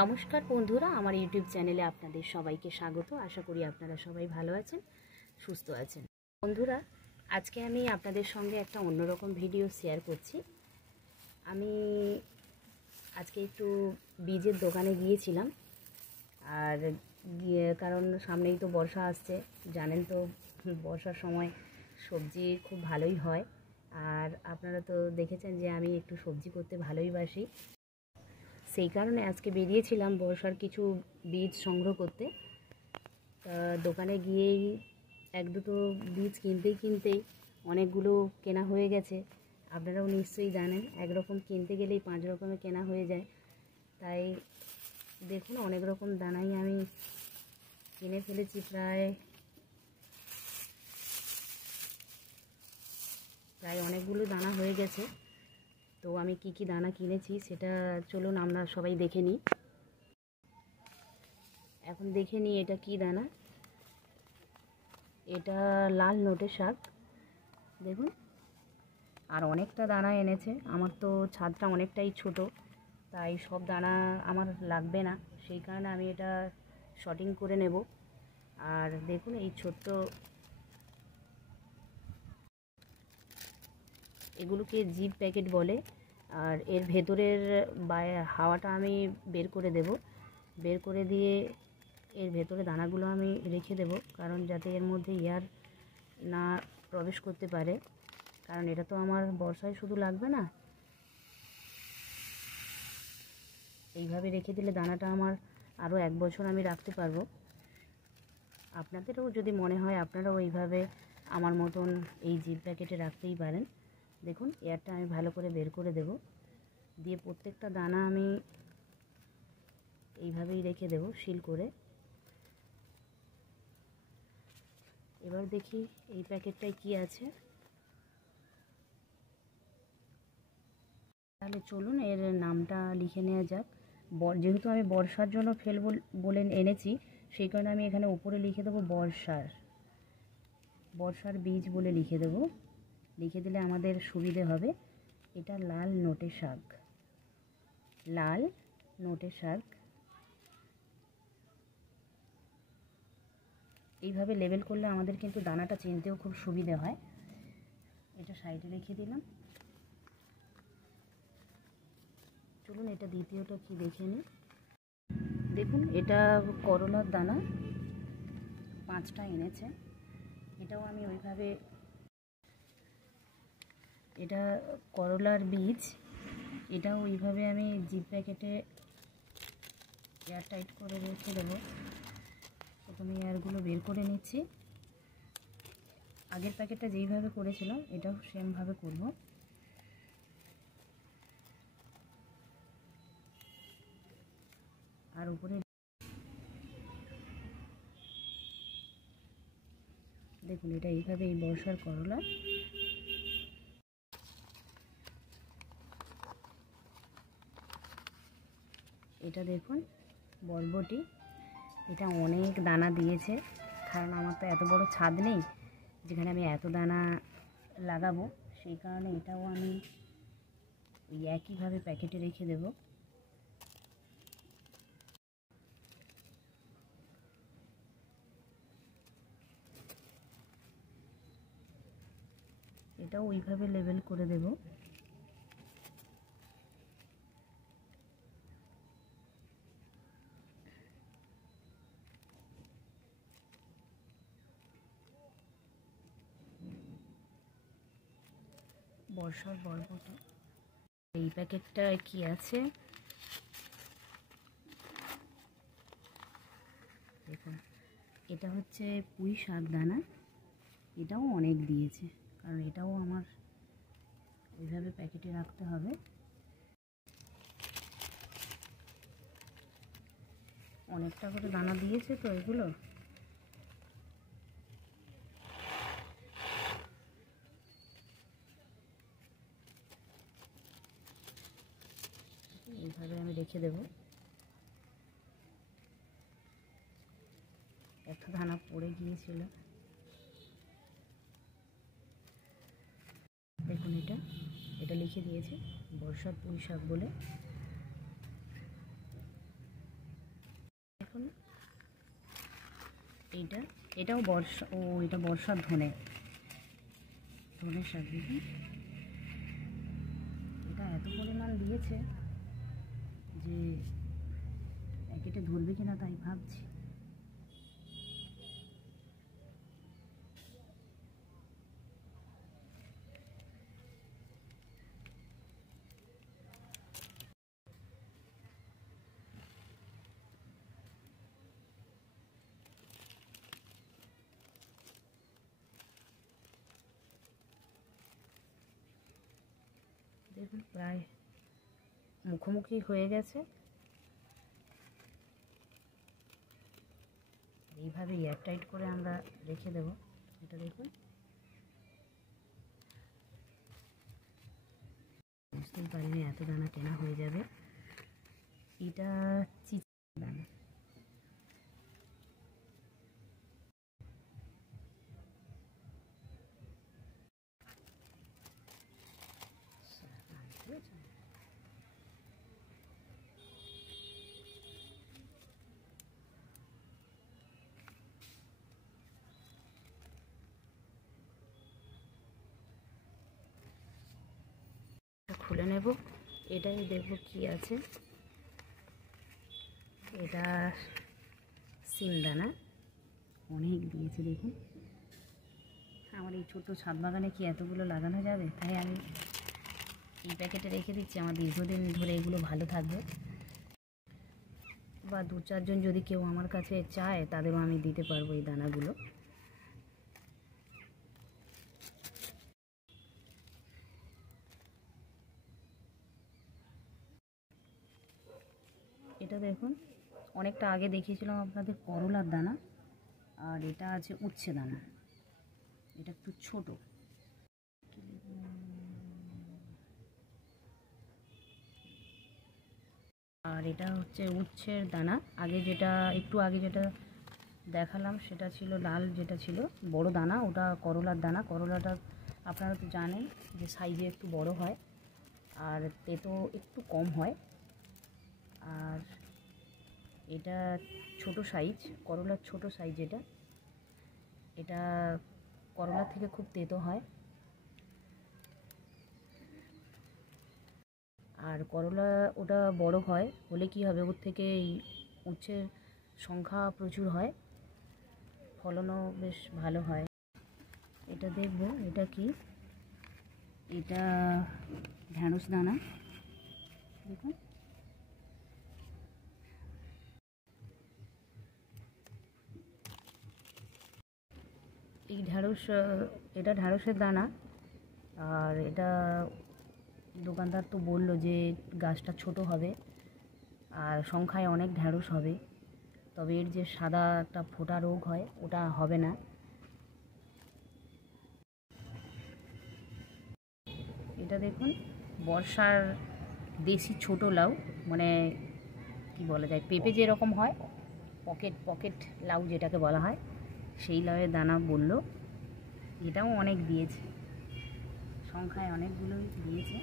নমস্কার বন্ধুরা, আমার ইউটিউব চ্যানেলে আপনাদের সবাইকে স্বাগত। আশা করি আপনারা সবাই ভালো আছেন, সুস্থ আছেন। বন্ধুরা, আজকে আমি আপনাদের সঙ্গে একটা অন্যরকম ভিডিও শেয়ার করছি। আমি আজকে একটু বীজের দোকানে গিয়েছিলাম, আর কারণ সামনেই তো বর্ষা আসছে, জানেন তো বর্ষার সময় সবজি খুব ভালোই হয়। আর আপনারা তো দেখেছেন যে আমি একটু সবজি করতে ভালোই বাসি, সেই কারণে আজকে বেরিয়েছিলাম বর্ষার কিছু বীজ সংগ্রহ করতে। দোকানে গিয়েই এক দুটো বীজ কিনতেই অনেকগুলো কেনা হয়ে গেছে। আপনারাও নিশ্চয়ই জানেন, একরকম কিনতে গেলেই 5 রকমের কেনা হয়ে যায়। তাই দেখুন, অনেক রকম দানাই আমি কিনে ফেলেছি। প্রায় অনেকগুলো দানা হয়ে গেছে। তো আমি কি কি দানা কিনেছি সেটা চলুন আমরা সবাই দেখে নিই। এখন দেখে নিই এটা কি দানা। এটা লাল নোটে শাক, দেখুন। আর অনেকটা দানা এনেছে। আমার তো ছাদটা অনেকটাই ছোট, তাই সব দানা আমার লাগবে না, সেই কারণে আমি এটা শর্টিং করে নেব। আর দেখুন, এই ছোট্ট এগুলোকে জিপ প্যাকেট বলে। আর এর ভেতরের হাওয়াটা আমি বের করে দেব। বের করে দিয়ে এর ভেতরে দানাগুলো আমি রেখে দেব, কারণ যাতে এর মধ্যে এয়ার না প্রবেশ করতে পারে। কারণ এটা তো আমার বর্ষায় শুধু লাগবে না, এইভাবে রেখে দিলে দানাটা আমার আরও 1 বছর আমি রাখতে পারবো। আপনাদেরও যদি মনে হয় আপনারাও এইভাবে আমার মতন এই জিপ প্যাকেটে রাখতেই পারেন। দেখুন, এয়ারটা আমি ভালো করে বের করে দেব, দিয়ে প্রত্যেকটা দানা আমি এইভাবেই রেখে দেব সিল করে। এবার দেখি এই প্যাকেটটায় কি আছে। তাহলে চলুন এর নামটা লিখে নেওয়া যাক। যেহেতু আমি বর্ষার জন্য ফেলবো বলে এনেছি, সেই কারণে আমি এখানে উপরে লিখে দেবো বর্ষার বীজ বলে লিখে দেব। লিখে দিলে আমাদের সুবিধে হবে। এটা লাল নোটে শাক, লাল নোটে শাক। এইভাবে লেবেল করলে আমাদের কিন্তু দানাটা চিনতেও খুব সুবিধে হয়। এটা সাইডে রেখে দিলাম। চলুন এটা দ্বিতীয়টা কি দেখে নিই। দেখুন, এটা করলার দানা 5টা এনেছে। এটাও আমি ওইভাবে, এটা করলার বীজ, এটাও ওইভাবে আমি জিপ প্যাকেটে এয়ার টাইট করে রেখে দেবো। প্রথমে এয়ারগুলো বের করে নিচ্ছি। আগের প্যাকেটটা যেইভাবে করেছিলাম এটাও সেমভাবে করব। আর উপরে দেখুন, এটা এইভাবে এই বর্ষার করলা। এটা দেখুন বরবটি, এটা অনেক দানা দিয়েছে, কারণ আমার তো এত বড় ছাদ নেই যেখানে আমি এত দানা লাগাবো। সেই কারণে এটাও আমি ওই একইভাবে প্যাকেটে রেখে দেব। এটাও ওইভাবে লেবেল করে দেব। বর্ষার বরবটি। এই প্যাকেটটা কি আছে দেখুন, এটা হচ্ছে পুঁই শাক দানা। এটাও অনেক দিয়েছে, কারণ এটাও আমার ওইভাবে প্যাকেটে রাখতে হবে। অনেকটা করে দানা দিয়েছে তো এগুলো। এইভাবে আমি রেখে দেব। একটা দানা পড়ে গিয়েছিল, দেখুন। এটা লিখে রেখে দিয়েছি বর্ষার পুঁই শাক বলে। এখন এটাও এটা বর্ষার ধনে শাক দেখুন। এটা এত পরিমাণ দিয়েছে যে প্যাকেটে ধরবে কিনা তাই ভাবছি। দেখুন প্রায় মুখোমুখি হয়ে গেছে। এইভাবে এয়ারটাইট করে আমরা রেখে দেব। এটা দেখুন, বুঝতেই পারিনি এত দানা কেনা হয়ে যাবে। এটা চিচিঙ্গা দানা। খুলে নেব, এটাই দেখব কি আছে। এটা সিম দানা, অনেক দিয়েছে দেখুন। আমার এই ছোট্ট ছাদ বাগানে কি এতগুলো লাগানো যাবে, তাই আমি এই প্যাকেটে রেখে দিচ্ছি। আমার দীর্ঘদিন ধরে এগুলো ভালো থাকবে, বা 2-4 জন যদি কেউ আমার কাছে চায় তাদেরও আমি দিতে পারবো এই দানাগুলো। এটা দেখুন, অনেকটা আগে দেখিয়েছিলাম আপনাদের করলার দানা, আর এটা আছে উচ্ছে দানা। এটা একটু ছোট। আর এটা হচ্ছে উচ্ছের দানা। একটু আগে যেটা দেখালাম সেটা ছিল লাল, যেটা ছিল বড় দানা, ওটা করলার দানা। করলাটা আপনারা তো জানেন যে সাইজে একটু বড় হয় আর তেতো একটু কম হয়। আর এটা ছোট সাইজ, করলার ছোট সাইজ। এটা করলার থেকে খুব তেতো হয়। আর করলা ওটা বড় হলে কি হবে, ওর থেকে এই উচ্ছের সংখ্যা প্রচুর হয়, ফলনও বেশ ভালো হয়। এটা দেখব এটা কি, এটা ঢ্যাঁড়স দানা। দেখুন, এই এটা ঢ্যাঁড়সের দানা। আর এটা দোকানদার তো বলল যে গাছটা ছোট হবে আর সংখ্যায় অনেক ঢ্যাঁড়স হবে, তবে এর যে সাদা একটা ফোটা রোগ হয় ওটা হবে না। এটা দেখুন, বর্ষার দেশি ছোট লাউ, মানে কি বলা যায়, পেঁপে যেরকম হয়, পকেট লাউ যেটাকে বলা হয়, সেই লাউয়ের দানা বলল। এটাও অনেক দিয়েছে, সংখ্যায় অনেকগুলোই দিয়েছে।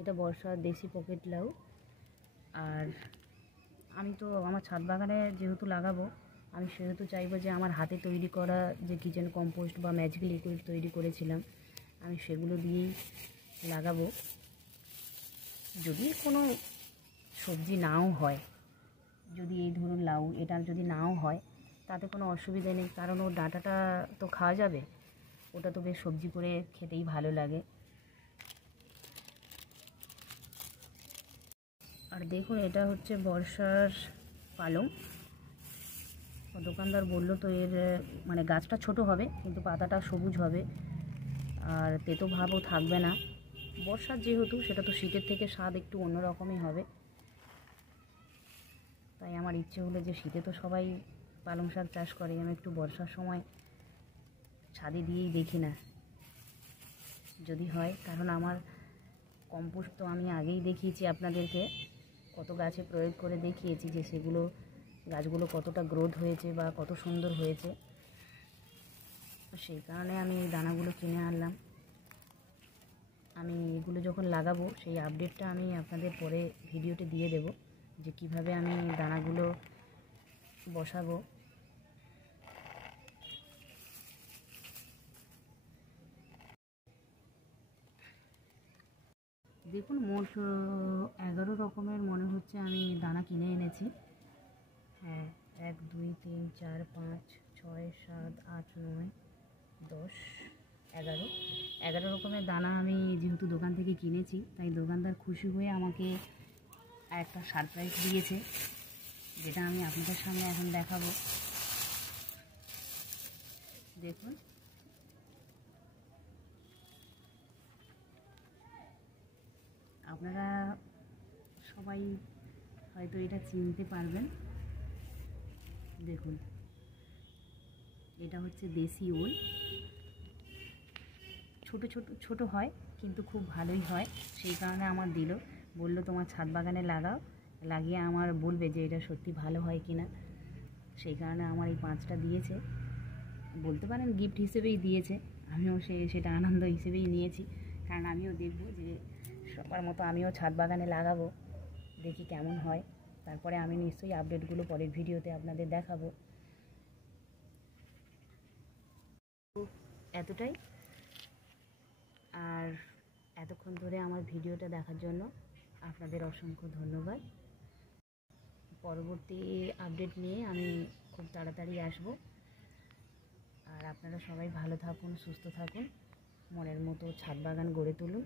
এটা বর্ষার দেশি পকেট লাউ। আর আমি তো আমার ছাদ বাগানে যেহেতু লাগাবো, আমি সেহেতু চাইবো যে আমার হাতে তৈরি করা যে কিচেন কম্পোস্ট বা ম্যাজিক লিকুইড তৈরি করেছিলাম, আমি সেগুলো দিয়েই লাগাবো। যদি কোনো সবজি নাও হয়, যদি এই ধরুন লাউ এটা যদি নাও হয়, তাতে কোনো অসুবিধা নেই, কারণ ওর ডাঁটাটা তো খাওয়া যাবে। ওটা তো বেশ সবজি করে খেতেই ভালো লাগে। আর দেখুন, এটা হচ্ছে বর্ষার পালং। দোকানদার বলল তো এর মানে গাছটা ছোট হবে কিন্তু পাতাটা সবুজ হবে আর তেতো ভাবও থাকবে না। বর্ষার যেহেতু, সেটা তো শীতের থেকে স্বাদ একটু অন্যরকমই হবে। তাই আমার ইচ্ছে হলো যে শীতে তো সবাই পালং শাক চাষ করে, আমি একটু বর্ষার সময় ছাদে দিয়েই দেখি না যদি হয়। কারণ আমার কম্পোস্ট তো আমি আগেই দেখিয়েছি আপনাদেরকে, কত গাছে প্রয়োগ করে দেখিয়েছি যে সেগুলো গাছগুলো কতটা গ্রোথ হয়েছে বা কত সুন্দর হয়েছে। সেই কারণে আমি এই দানাগুলো কিনে আনলাম। আমি এগুলো যখন লাগাবো সেই আপডেটটা আমি আপনাদের পরে ভিডিওতে দিয়ে দেব, যে কিভাবে আমি দানাগুলো বসাবো। দেখুন, মোট 11 রকমের মনে হচ্ছে আমি দানা কিনে এনেছি। হ্যাঁ, 1 2 3 4 5 6 7 8 9 10 11 রকমের দানা আমি যেহেতু দোকান থেকে কিনেছি, তাই দোকানদার খুশি হয়ে আমাকে একটা সারপ্রাইজ দিয়েছে, যেটা আমি আপনাদের সামনে এখন দেখাবো। দেখুন, আপনারা সবাই হয়তো এটা চিনতে পারবেন। দেখুন, এটা হচ্ছে দেশি ওল। ছোট হয়, কিন্তু খুব ভালোই হয়। সেই কারণে আমার দিল, বলল তোমার ছাদ বাগানে লাগাও, লাগিয়ে আমার বলবে যে এটা সত্যি ভালো হয় কি না। সেই কারণে আমার এই 5টা দিয়েছে, বলতে পারেন গিফট হিসেবেই দিয়েছে। আমিও সেটা আনন্দ হিসেবেই নিয়েছি, কারণ আমিও দেখব যে সবার মতো আমিও ছাদ বাগানে লাগাবো, দেখি কেমন হয়। তারপরে আমি নিশ্চয়ই আপডেটগুলো পরের ভিডিওতে আপনাদের দেখাবো। এতটাই। আর এতক্ষণ ধরে আমার ভিডিওটা দেখার জন্য আপনাদের অসংখ্য ধন্যবাদ। পরবর্তী আপডেট নিয়ে আমি খুব তাড়াতাড়ি আসব। আর আপনারা সবাই ভালো থাকুন, সুস্থ থাকুন, মনের মতো ছাদ বাগান গড়ে তুলুন।